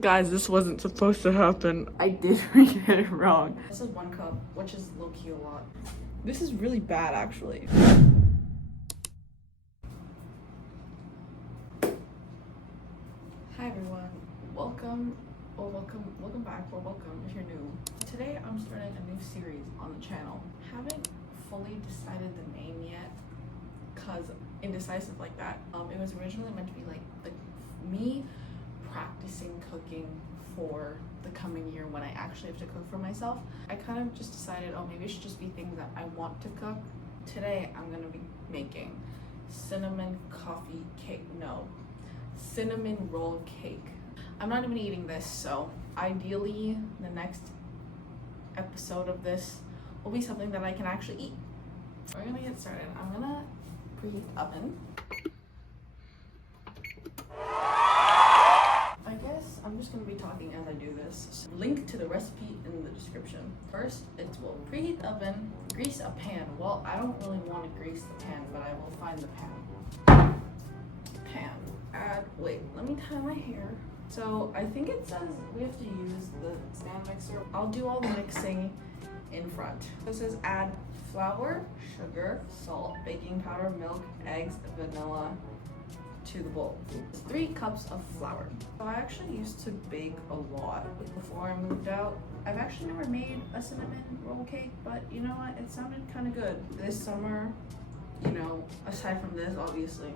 Guys, this wasn't supposed to happen. I did read it wrong. This is 1 cup, which is low-key a lot. This is really bad, actually. Hi everyone. Welcome back, or welcome if you're new. Today I'm starting a new series on the channel. Haven't fully decided the name yet, cause indecisive like that. It was originally meant to be like me practicing cooking for the coming year when I actually have to cook for myself. I kind of just decided, oh, maybe it should just be things that I want to cook. Today I'm gonna be making cinnamon roll cake. I'm not even eating this, so ideally the next episode of this will be something that I can actually eat. So we're gonna get started. I'm gonna preheat the oven. I guess I'm just gonna be talking as I do this. So link to the recipe in the description. First, we'll preheat the oven, grease a pan. Well, I don't really want to grease the pan, but I will find the pan. Wait, let me tie my hair. So I think it says we have to use the stand mixer. I'll do all the mixing in front. So it says add flour, sugar, salt, baking powder, milk, eggs, vanilla to the bowl. 3 cups of flour. So I actually used to bake a lot before I moved out. I've actually never made a cinnamon roll cake, but you know what? It sounded kind of good. This summer, you know, aside from this, obviously,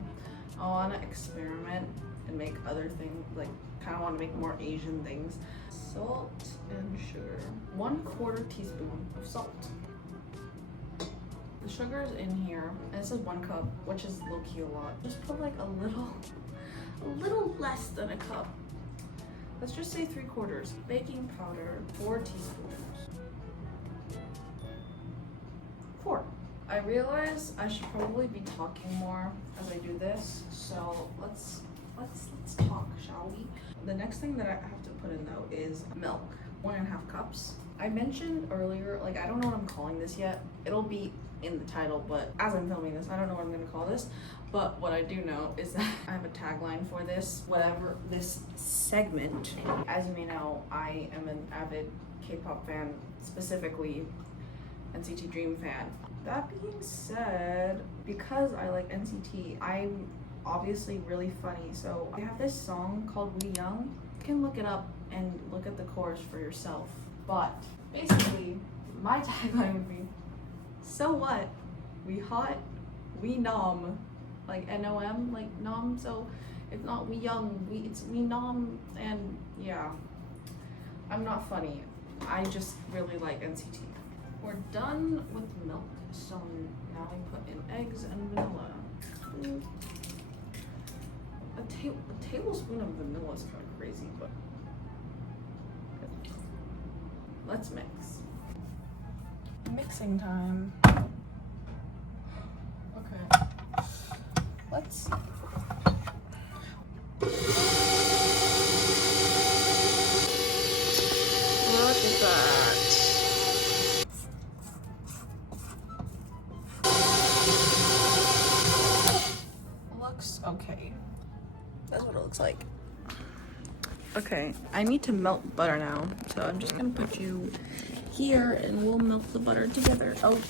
I want to experiment and make other things, like kind of want to make more Asian things. Salt and sugar. 1/4 teaspoon of salt. The sugar's in here, and this is 1 cup, which is low-key a lot. Just put like a little less than a cup. Let's just say 3/4. Baking powder, 4 teaspoons. 4. I realize I should probably be talking more as I do this, so let's talk, shall we? The next thing that I have to put in though is milk. 1.5 cups. I mentioned earlier, like I don't know what I'm calling this yet. It'll be in the title, but as I'm filming this, I don't know what I'm gonna call this. But what I do know is that I have a tagline for this, whatever this segment. As you may know, I am an avid K-pop fan, specifically NCT Dream fan. That being said, because I like NCT, I'm obviously really funny. So I have this song called WE NOM. You can look it up and look at the chorus for yourself. But basically, my tagline would be, so what? We hot, we nom. Like N-O-M, like nom. So it's not we young, it's we nom. And yeah, I'm not funny. I just really like NCT. We're done with milk, so now we put in eggs and vanilla. A tablespoon of vanilla is kind of crazy, but let's mix. Mixing time. Okay, let's see. Look at that. Okay, that's what it looks like. Okay, I need to melt butter now, so I'm just gonna put you here and we'll melt the butter together. Oh,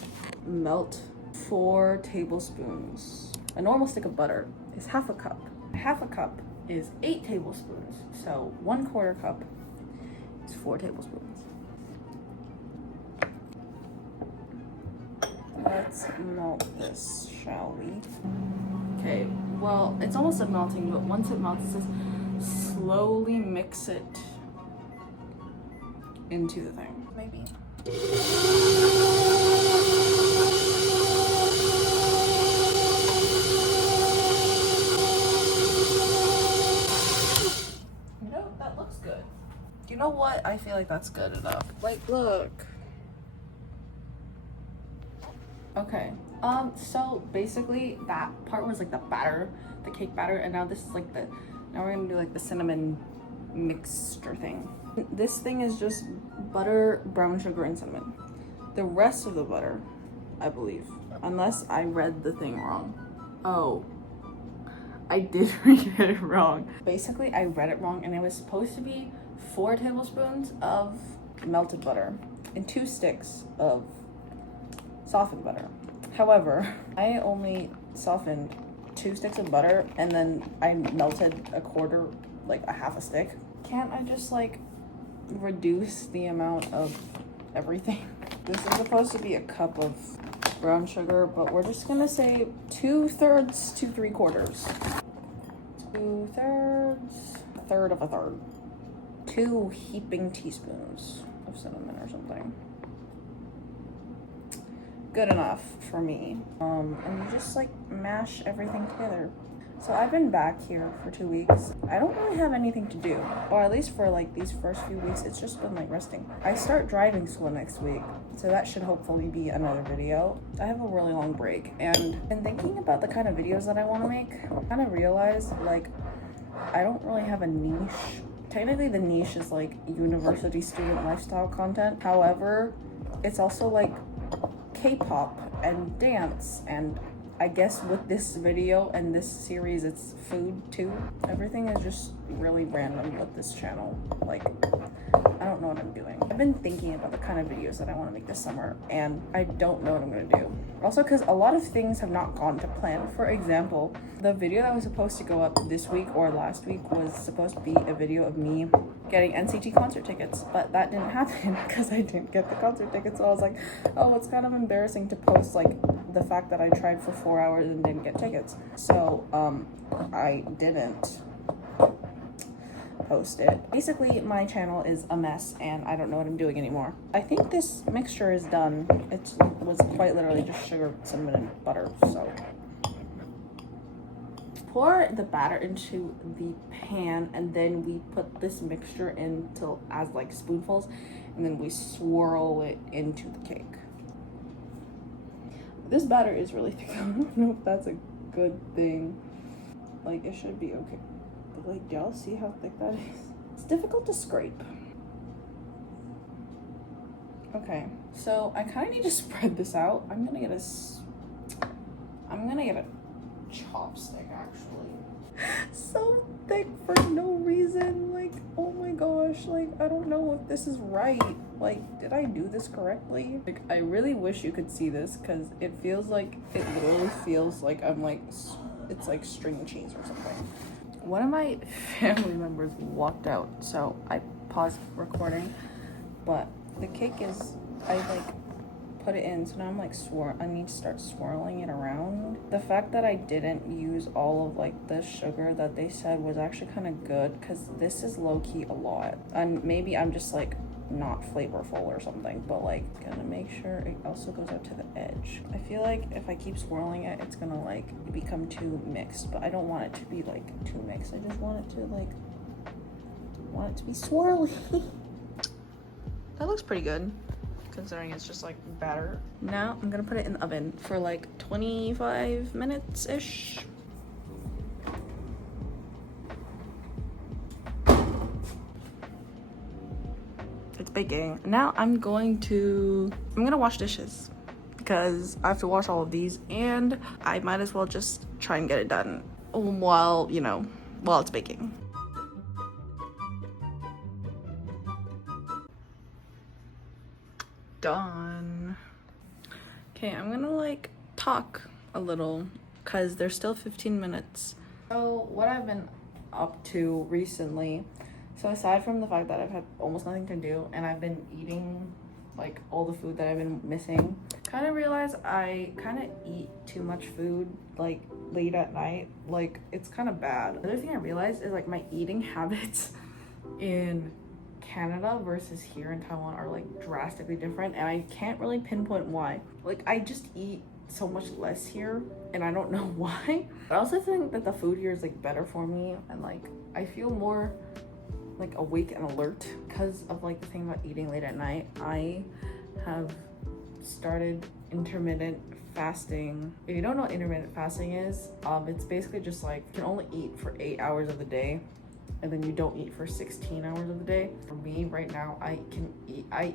melt 4 tablespoons. A normal stick of butter is 1/2 cup. 1/2 cup is 8 tablespoons, so 1/4 cup is 4 tablespoons. Let's melt this, shall we? Okay, well, it's almost done melting, but once it melts, it says slowly mix it into the thing. Maybe. You know, that looks good. You know what? I feel like that's good enough. Like, look. Okay. So basically that part was like the batter, the cake batter, and now this is like now we're gonna do like the cinnamon mixture thing. This thing is just butter, brown sugar, and cinnamon. The rest of the butter, I believe, unless I read the thing wrong. Oh, I did read it wrong. Basically, I read it wrong and it was supposed to be 4 tablespoons of melted butter and 2 sticks of softened butter. However, I only softened 2 sticks of butter and then I melted a quarter, like a half a stick. Can't I just like reduce the amount of everything? This is supposed to be a cup of brown sugar, but we're just gonna say 2/3 to 3/4. 2/3, a third of a third. 2 heaping teaspoons of cinnamon or something. Good enough for me. And you just like mash everything together. So I've been back here for 2 weeks. I don't really have anything to do, or at least for like these first few weeks, it's just been like resting. I start driving school next week, so that should hopefully be another video. I have a really long break, and in thinking about the kind of videos that I want to make, I kind of realized like I don't really have a niche. Technically the niche is like university student lifestyle content. However, it's also like K-pop and dance, and I guess with this video and this series, it's food too. Everything is just really random with this channel. Like, I don't know what I'm doing. I've been thinking about the kind of videos that I want to make this summer, and I don't know what I'm going to do. Also, because a lot of things have not gone to plan. For example, the video that was supposed to go up this week or last week was supposed to be a video of me getting NCT concert tickets, but that didn't happen because I didn't get the concert tickets. So I was like, oh, it's kind of embarrassing to post like the fact that I tried for 4 hours and didn't get tickets. So I didn't post it. Basically, my channel is a mess and I don't know what I'm doing anymore. I think this mixture is done. It was quite literally just sugar, cinnamon, and butter. So pour the batter into the pan, and then we put this mixture into as like spoonfuls, and then we swirl it into the cake. This batter is really thick. I don't know if that's a good thing. Like, it should be okay. But like, do y'all see how thick that is? It's difficult to scrape. Okay, so I kind of need to spread this out. I'm gonna get a chopstick, actually. So thick for no reason. Like, oh my gosh, like, I don't know if this is right. Like, did I do this correctly? Like, I really wish you could see this, because it literally feels like I'm like, it's like string cheese or something. One of my family members walked out, so I paused recording, but the cake is, I like put it in, so now I'm like I need to start swirling it around. The fact that I didn't use all of like the sugar that they said was actually kind of good, because this is low-key a lot, and maybe I'm just like not flavorful or something, but like gonna make sure it also goes out to the edge. I feel like if I keep swirling it, it's gonna like become too mixed, but I don't want it to be like too mixed. I just want it to be swirly. That looks pretty good, considering it's just like batter. Now I'm gonna put it in the oven for like 25 minutes-ish. It's baking. Now I'm gonna wash dishes, because I have to wash all of these, and I might as well just try and get it done while it's baking. Done. Okay, I'm gonna like talk a little, because there's still 15 minutes. So what I've been up to recently, so aside from the fact that I've had almost nothing to do and I've been eating like all the food that I've been missing, kind of realized I kind of eat too much food like late at night. Like, it's kind of bad. The other thing I realized is like my eating habits in Canada versus here in Taiwan are like drastically different, and I can't really pinpoint why. Like, I just eat so much less here and I don't know why. But I also think that the food here is like better for me, and like I feel more like awake and alert because of like the thing about eating late at night. I have started intermittent fasting. If you don't know what intermittent fasting is, it's basically just like you can only eat for 8 hours of the day, and then you don't eat for 16 hours of the day. For me right now, I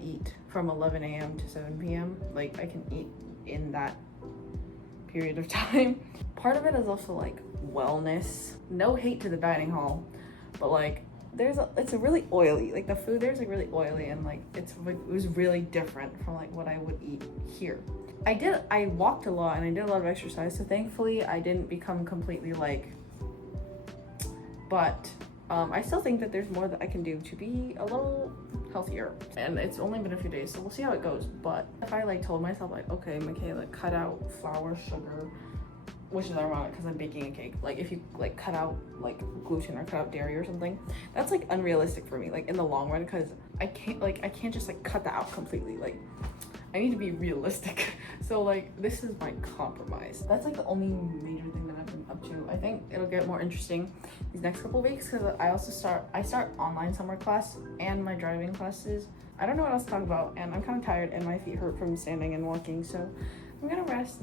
eat from 11 a.m. to 7 p.m. Like, I can eat in that period of time. Part of it is also like wellness. No hate to the dining hall, but like it's a really oily, like the food there's like really oily, and like it was really different from like what I would eat here. I walked a lot and I did a lot of exercise, so thankfully I didn't become completely like, but I still think that there's more that I can do to be a little healthier, and it's only been a few days, so we'll see how it goes. But if I like told myself like, okay, Michaela, cut out flour, sugar, which is ironic because I'm baking a cake. Like if you like cut out like gluten or cut out dairy or something, that's like unrealistic for me, like in the long run, because I can't just like cut that out completely. Like I need to be realistic. So like this is my compromise. That's like the only major thing that I've been up to. I think it'll get more interesting these next couple of weeks because I start online summer class and my driving classes. I don't know what else to talk about, and I'm kind of tired and my feet hurt from standing and walking, so I'm gonna rest.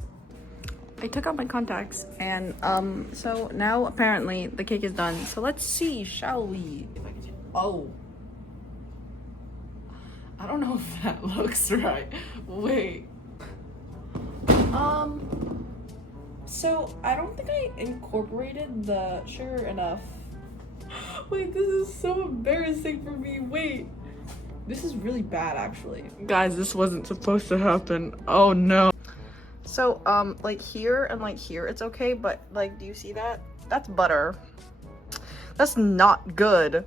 I took out my contacts, and so now apparently the cake is done. So let's see, shall we? If I can oh, I don't know if that looks right. Wait. So I don't think I incorporated the sugar enough. Wait, this is so embarrassing for me. Wait. This is really bad, actually. Guys, this wasn't supposed to happen. Oh no. So, like here and like here, it's okay, but like, do you see that? That's butter. That's not good.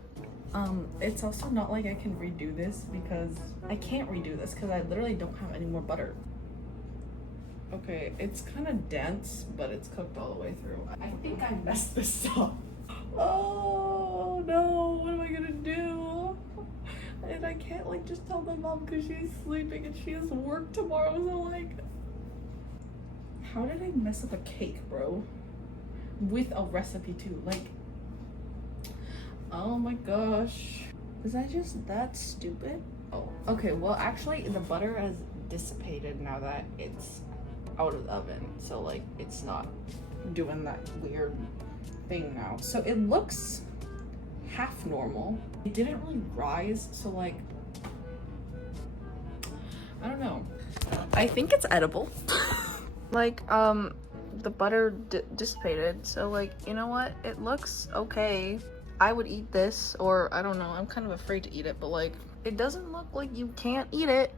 It's also not like I can redo this because I can't redo this because I literally don't have any more butter. Okay, it's kind of dense, but it's cooked all the way through. I think I messed this up. Oh no, what am I gonna do? And I can't like just tell my mom because she's sleeping and she has work tomorrow, so like, how did I mess up a cake, bro? With a recipe too, like, oh my gosh. Was I just that stupid? Oh, okay, well actually the butter has dissipated now that it's out of the oven. So like, it's not doing that weird thing now. So it looks half normal. It didn't really rise, so like, I don't know. I think it's edible. Like, the butter dissipated, so like, you know what? It looks okay. I would eat this, or I don't know, I'm kind of afraid to eat it, but like, it doesn't look like you can't eat it.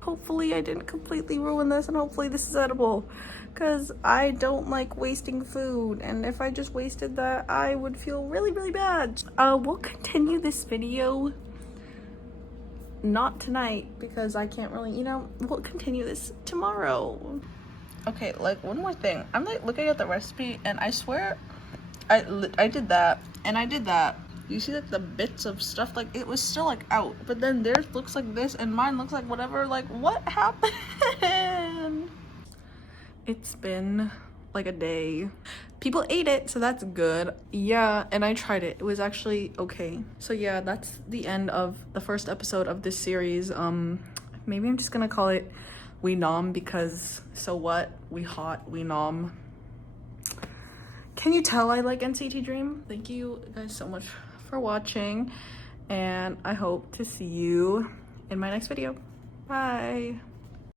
Hopefully I didn't completely ruin this, and hopefully this is edible, because I don't like wasting food, and if I just wasted that, I would feel really, really bad. We'll continue this video, not tonight, because I can't really, you know, we'll continue this tomorrow. Okay, like one more thing. I'm like looking at the recipe, and I swear I did that, and I did that. You see like the bits of stuff, like it was still like out, but then theirs looks like this and mine looks like whatever. Like, what happened? It's been like a day. People ate it, so that's good. Yeah, and I tried it. It was actually okay. So yeah, that's the end of the first episode of this series. Maybe I'm just gonna call it We Nom, because so what? We hot, we nom. Can you tell I like NCT Dream? Thank you guys so much for watching, and I hope to see you in my next video. Bye.